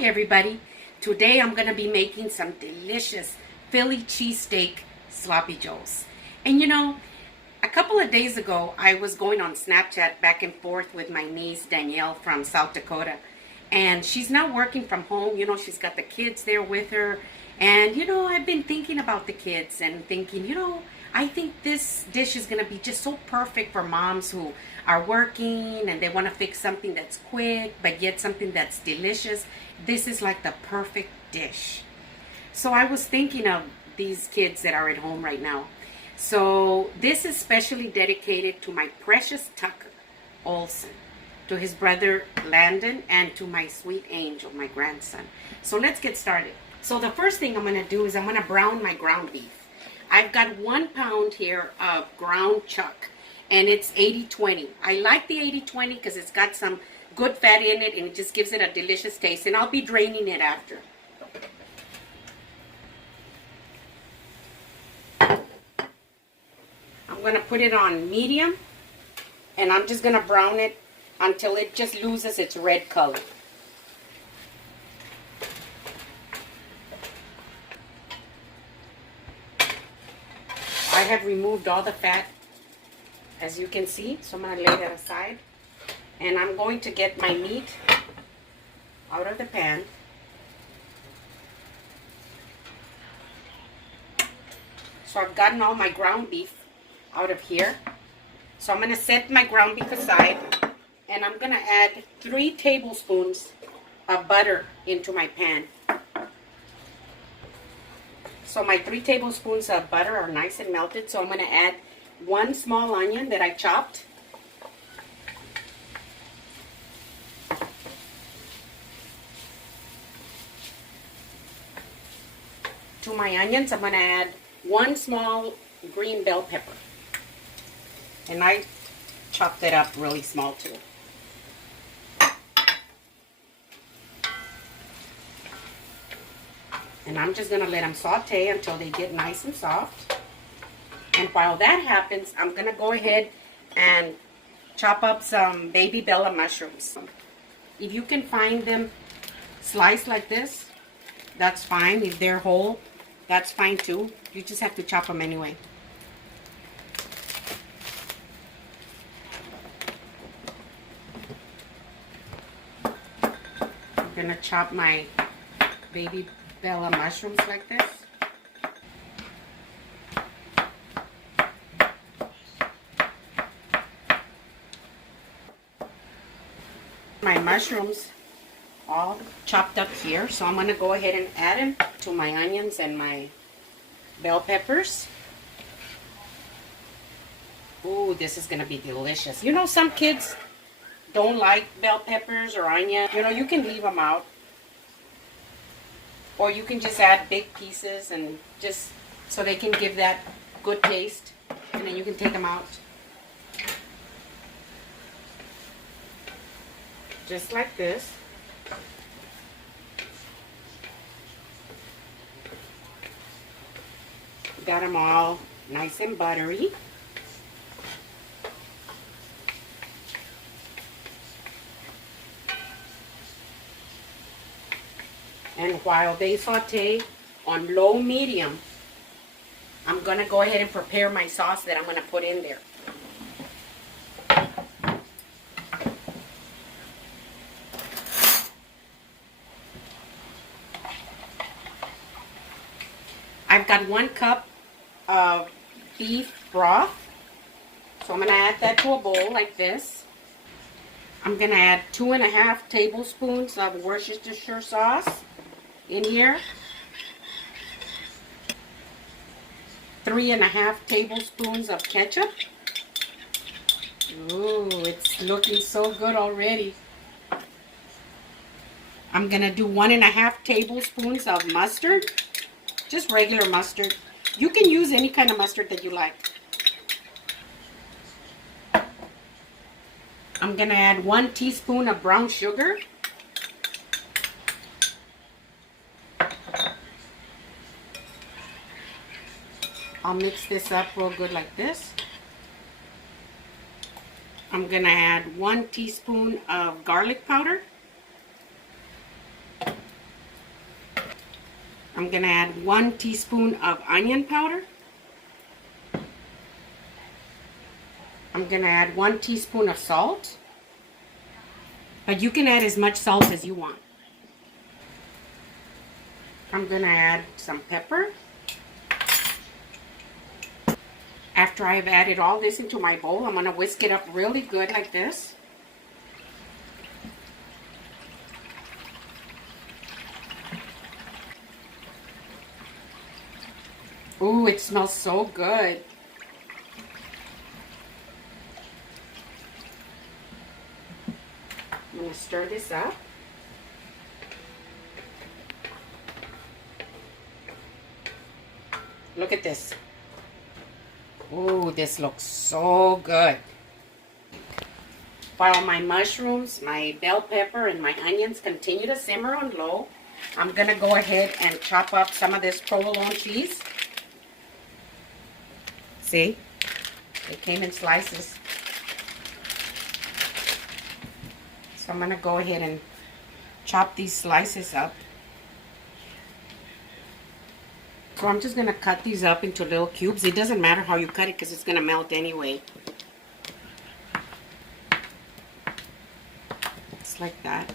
Hi everybody. Today I'm going to be making some delicious Philly cheesesteak sloppy joes. And you know, a couple of days ago I was going on Snapchat back and forth with my niece Danielle from South Dakota. And she's now working from home. You know, she's got the kids there with her. And you know, I've been thinking about the kids and thinking, you know, I think this dish is going to be just so perfect for moms who are working and they want to fix something that's quick but yet something that's delicious. This is like the perfect dish. So I was thinking of these kids that are at home right now. So this is specially dedicated to my precious Tucker Olson, to his brother Landon, and to my sweet Angel, my grandson. So let's get started. So the first thing I'm going to do is I'm going to brown my ground beef. I've got 1 pound here of ground chuck, and it's 80-20. I like the 80-20 because it's got some good fat in it and it just gives it a delicious taste, and I'll be draining it after. I'm going to put it on medium, and I'm just going to brown it until it just loses its red color. I have removed all the fat, as you can see, so I'm going to lay that aside. And I'm going to get my meat out of the pan. So I've gotten all my ground beef out of here. So I'm going to set my ground beef aside, and I'm going to add 3 tablespoons of butter into my pan. So my 3 tablespoons of butter are nice and melted. So I'm going to add 1 small onion that I chopped. To my onions, I'm going to add 1 small green bell pepper. And I chopped it up really small too. And I'm just going to let them saute until they get nice and soft. And while that happens, I'm going to go ahead and chop up some baby Bella mushrooms. If you can find them sliced like this, that's fine. If they're whole, that's fine too. You just have to chop them anyway. I'm going to chop my baby Bella mushrooms like this. My mushrooms all chopped up here, so I'm going to go ahead and add them to my onions and my bell peppers. Ooh, this is going to be delicious. You know, some kids don't like bell peppers or onion. You know, you can leave them out. Or you can just add big pieces and just so they can give that good taste. And then you can take them out. Just like this. Got them all nice and buttery. And while they saute on low medium, I'm going to go ahead and prepare my sauce that I'm going to put in there. I've got 1 cup of beef broth. So I'm going to add that to a bowl like this. I'm going to add 2.5 tablespoons of Worcestershire sauce in here. 3.5 tablespoons of ketchup. Ooh, it's looking so good already. I'm going to do 1.5 tablespoons of mustard. Just regular mustard. You can use any kind of mustard that you like. I'm going to add 1 teaspoon of brown sugar. I'll mix this up real good like this. I'm going to add 1 teaspoon of garlic powder. I'm going to add 1 teaspoon of onion powder. I'm going to add 1 teaspoon of salt. But you can add as much salt as you want. I'm going to add some pepper. After I've added all this into my bowl, I'm going to whisk it up really good like this. Ooh, it smells so good. I'm going to stir this up. Look at this. Ooh, this looks so good. While my mushrooms, my bell pepper, and my onions continue to simmer on low, I'm going to go ahead and chop up some of this provolone cheese. See? It came in slices. So I'm going to go ahead and chop these slices up. So I'm just going to cut these up into little cubes. It doesn't matter how you cut it because it's going to melt anyway. Just like that.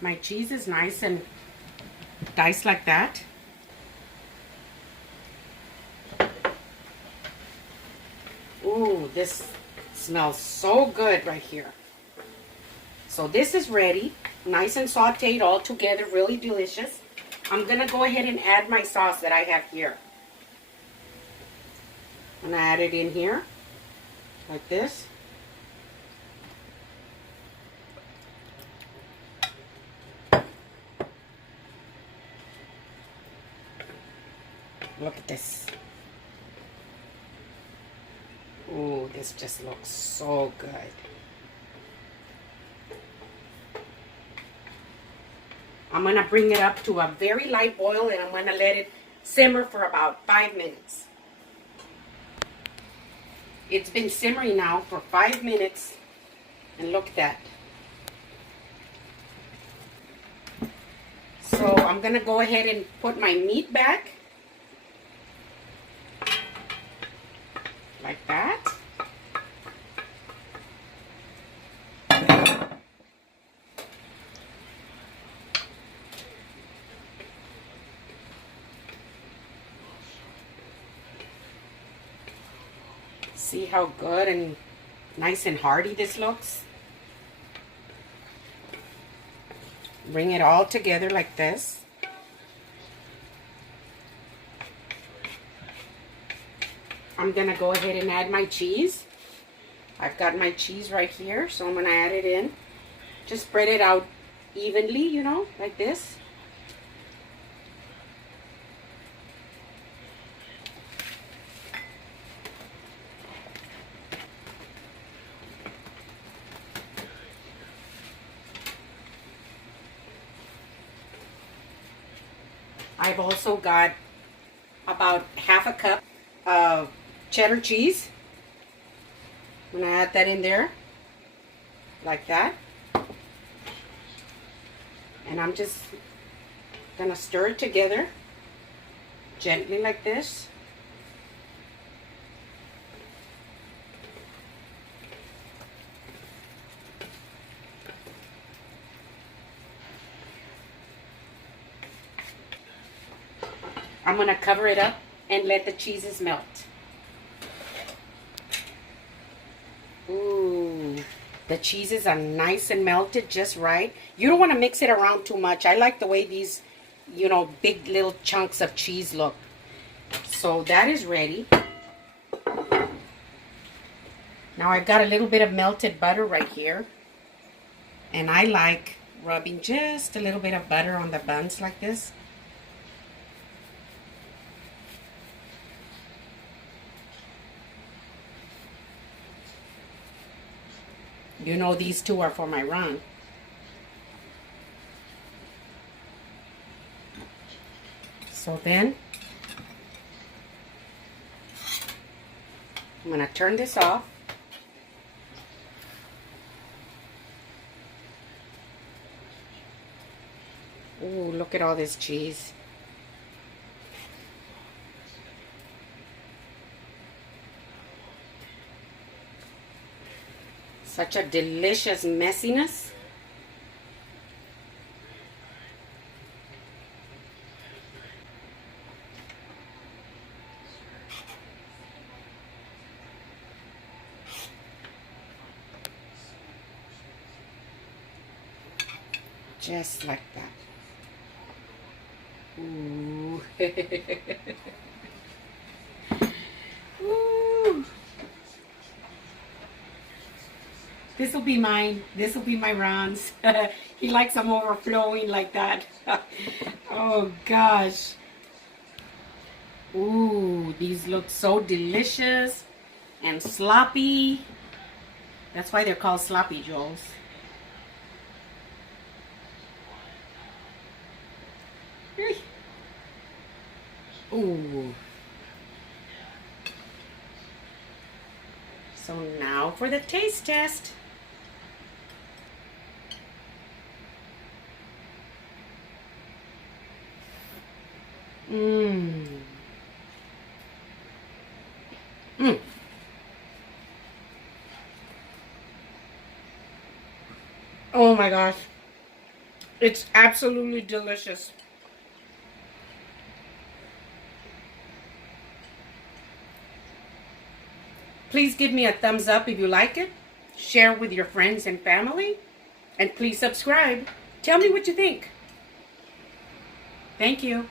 My cheese is nice and diced like that. Ooh, this smells so good right here. So this is ready, nice and sauteed all together, really delicious. I'm gonna go ahead and add my sauce that I have here. I'm gonna add it in here, like this. Look at this. Ooh, this just looks so good. I'm going to bring it up to a very light boil and I'm going to let it simmer for about 5 minutes. It's been simmering now for 5 minutes and look at that. So I'm going to go ahead and put my meat back. Like that. See how good and nice and hearty this looks? Bring it all together like this. I'm going to go ahead and add my cheese. I've got my cheese right here, so I'm going to add it in. Just spread it out evenly, you know, like this. I've also got about half a cup of cheddar cheese. I'm going to add that in there, like that. And I'm just going to stir it together, gently like this. I'm going to cover it up and let the cheeses melt. Ooh, the cheeses are nice and melted just right. You don't want to mix it around too much. I like the way these, you know, big little chunks of cheese look. So that is ready. Now I've got a little bit of melted butter right here. And I like rubbing just a little bit of butter on the buns like this. You know these two are for my run. So then, I'm going to turn this off. Ooh, look at all this cheese. Such a delicious messiness. Just like that. Ooh. Ooh. This will be mine. This will be my Ron's. He likes them overflowing like that. Oh gosh. Ooh, these look so delicious and sloppy. That's why they're called sloppy joes. Ooh. So now for the taste test. Mmm. Mmm. Oh my gosh. It's absolutely delicious. Please give me a thumbs up if you like it. Share with your friends and family. And please subscribe. Tell me what you think. Thank you.